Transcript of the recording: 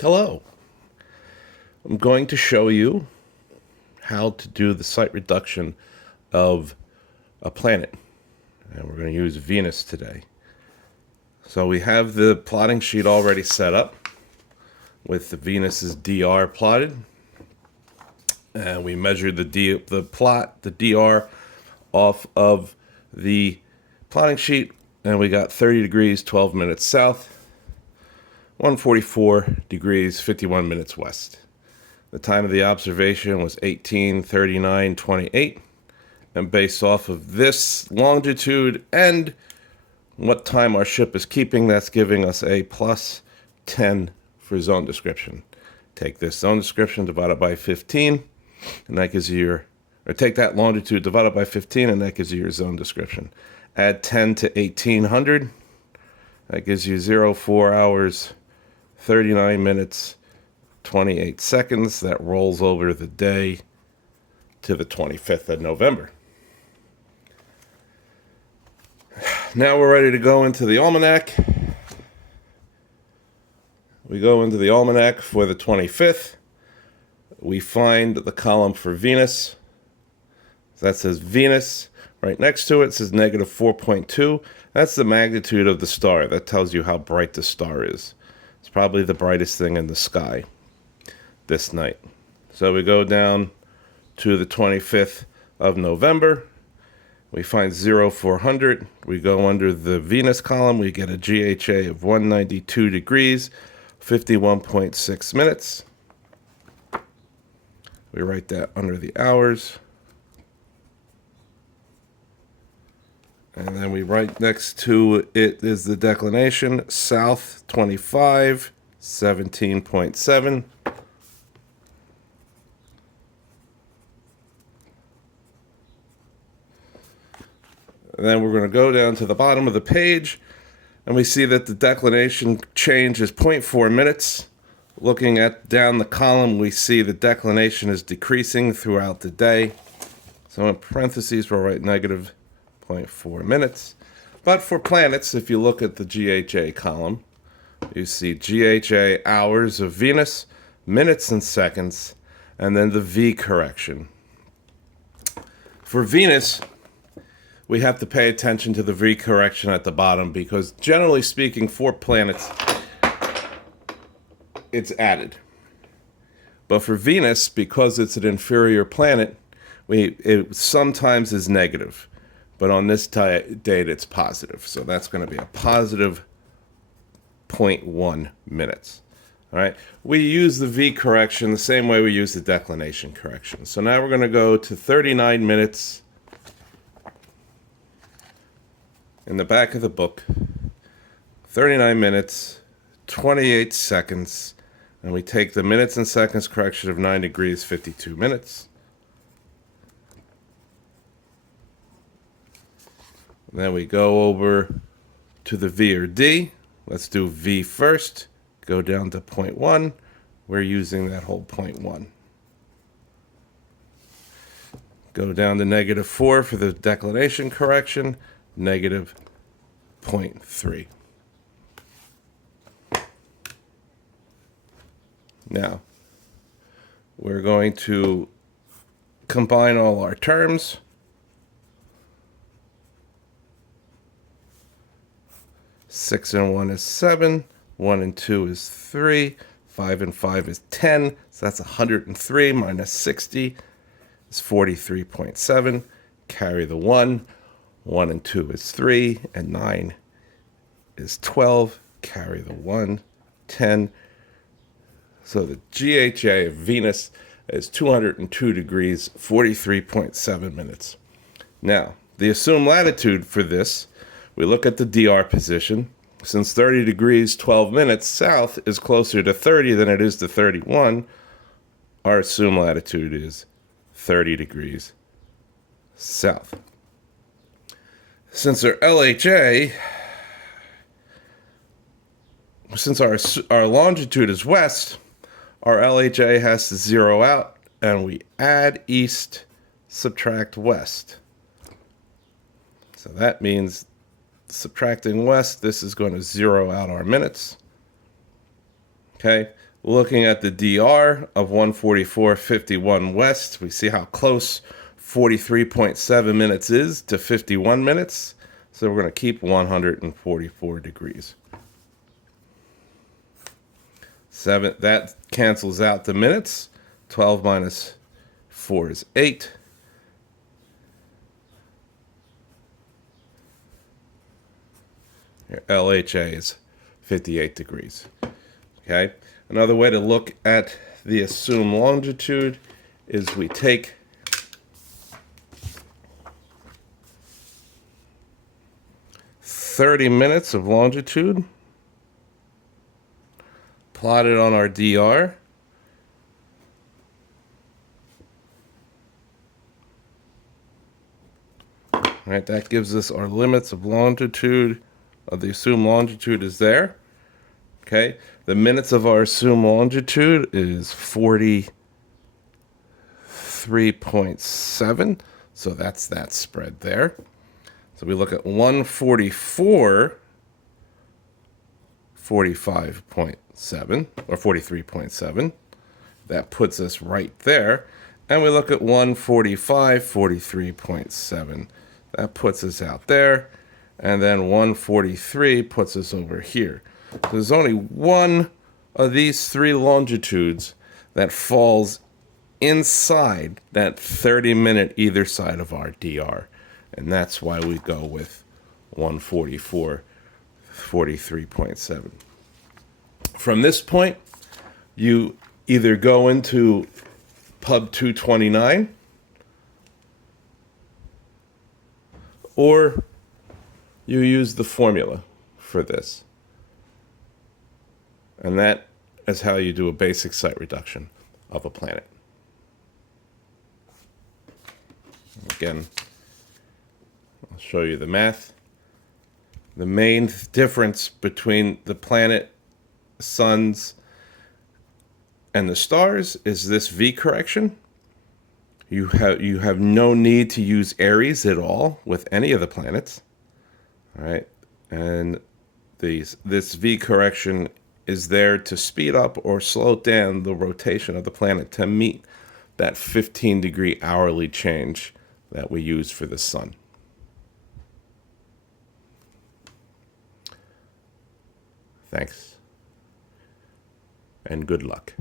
Hello. I'm going to show you how to do the site reduction of a planet. And we're going to use Venus today. So we have the plotting sheet already set up with the Venus's DR plotted. And we measured the DR off of the plotting sheet, and we got 30 degrees, 12 minutes south, 144 degrees, 51 minutes west. The time of the observation was 18:39:28, and based off of this longitude and what time our ship is keeping, that's giving us a plus 10 for zone description. Take this zone description, divide it by 15, and that gives you or take that longitude, divide it by 15, and that gives you your zone description. Add 10 to 1800, that gives you 04 hours, 39 minutes, 28 seconds. That rolls over the day to the 25th of November. Now we're ready to go into the almanac. We go into the almanac for the 25th. We find the column for Venus. That says Venus. Right next to it says negative 4.2. That's the magnitude of the star. That tells you how bright the star is. It's probably the brightest thing in the sky this night. So we go down to the 25th of November. We find 0400. We go under the Venus column. We get a GHA of 192 degrees, 51.6 minutes. We write that under the hours. And then we write next to it is the declination, south 25, 17.7. And then we're going to go down to the bottom of the page, and we see that the declination change is 0.4 minutes. Looking at down the column, we see the declination is decreasing throughout the day. So in parentheses, we'll write negative 0.4 minutes. But for planets, if you look at the GHA column, you see GHA hours of Venus, minutes and seconds, and then the V correction. For Venus, we have to pay attention to the V correction at the bottom because generally speaking, for planets, it's added. But for Venus, because it's an inferior planet, it sometimes is negative. But on this date, it's positive. So that's going to be a positive 0.1 minutes. All right. We use the V correction the same way we use the declination correction. So now we're going to go to 39 minutes in the back of the book. 39 minutes, 28 seconds. And we take the minutes and seconds correction of 9 degrees, 52 minutes. Then we go over to the V or D. Let's do V first. Go down to 0.1. We're using that whole 0.1. Go down to negative 4 for the declination correction. Negative 0.3. Now, we're going to combine all our terms. Six and 1 is 7. 1 and 2 is 3. 5 and 5 is 10. So that's 103 minus 60 is 43.7. Carry the 1. 1 and 2 is 3. And 9 is 12. Carry the 1. 10. So the GHA of Venus is 202 degrees, 43.7 minutes. Now, the assumed latitude for this, we look at the DR position. Since 30 degrees, 12 minutes south is closer to 30 than it is to 31, our assumed latitude is 30 degrees south. Since our LHA, since our longitude is west, our LHA has to zero out, and we add east, subtract west. So that means subtracting west, this is going to zero out our minutes. Okay, Looking at the DR of 144.51 west, we see how close 43.7 minutes is to 51 minutes. So we're going to keep 144 degrees. That cancels out the minutes. 12 minus 4 is 8. Your LHA is 58 degrees. Okay. Another way to look at the assumed longitude is we take .30 minutes of longitude, plot it on our DR. Right, that gives us our limits of longitude. The assumed longitude is there. Okay, the minutes of our assumed longitude is 43.7. So that's that spread there. So we look at 144, 45.7 or 43.7. That puts us right there. And we look at 145, 43.7. That puts us out there. And then 143 puts us over here. So there's only one of these three longitudes that falls inside that 30-minute either side of our DR. And that's why we go with 144, 43.7. From this point, you either go into Pub 229 or you use the formula for this. And that is how you do a basic site reduction of a planet. Again, I'll show you the math. The main difference between the planet, suns, and the stars is this V correction. You have no need to use Aries at all with any of the planets. All right, and this V correction is there to speed up or slow down the rotation of the planet to meet that 15-degree hourly change that we use for the sun. Thanks, and good luck.